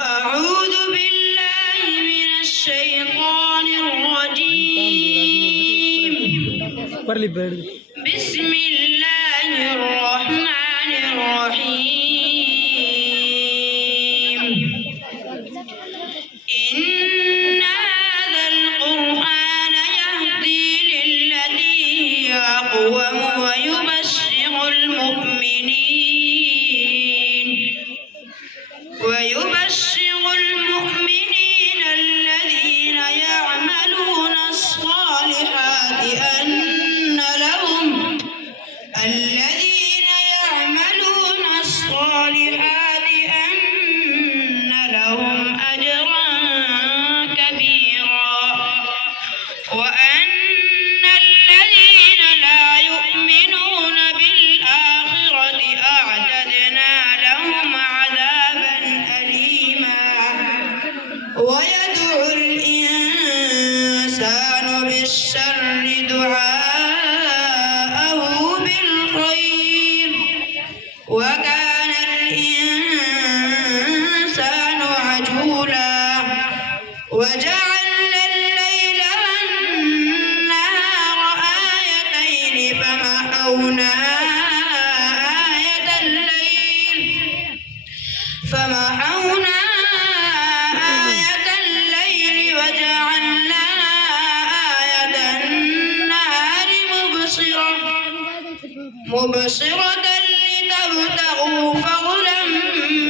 أعوذ بالله من الشيطان الرجيم. بسم الله الرحمن الرحيم. إن هذا القرآن يهدي للتي هي أقوم ويبشر المؤمنين الذين يعملون الصالحات أن لهم أجرا كبيرا، وأن الذين لا يؤمنون بالآخرة أعتدنا لهم عذابا أليما. ويدعو الإنسان بالشر دعاءه بالخير، وكان الإنسان عجولا. وجعلنا الليل والنهار آيتين فمحونا آية الليل وجعلنا آية النهار مبصرة لتبتغوا فضلا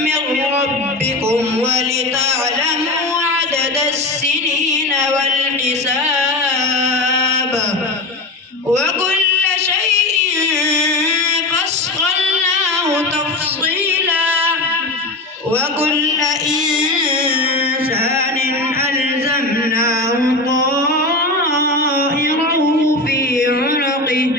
من ربكم ولتعلموا عدد السنين والحساب، وكل شيء فصلناه تفصيلا. وكل إنسان ألزمناه طائره في عنقه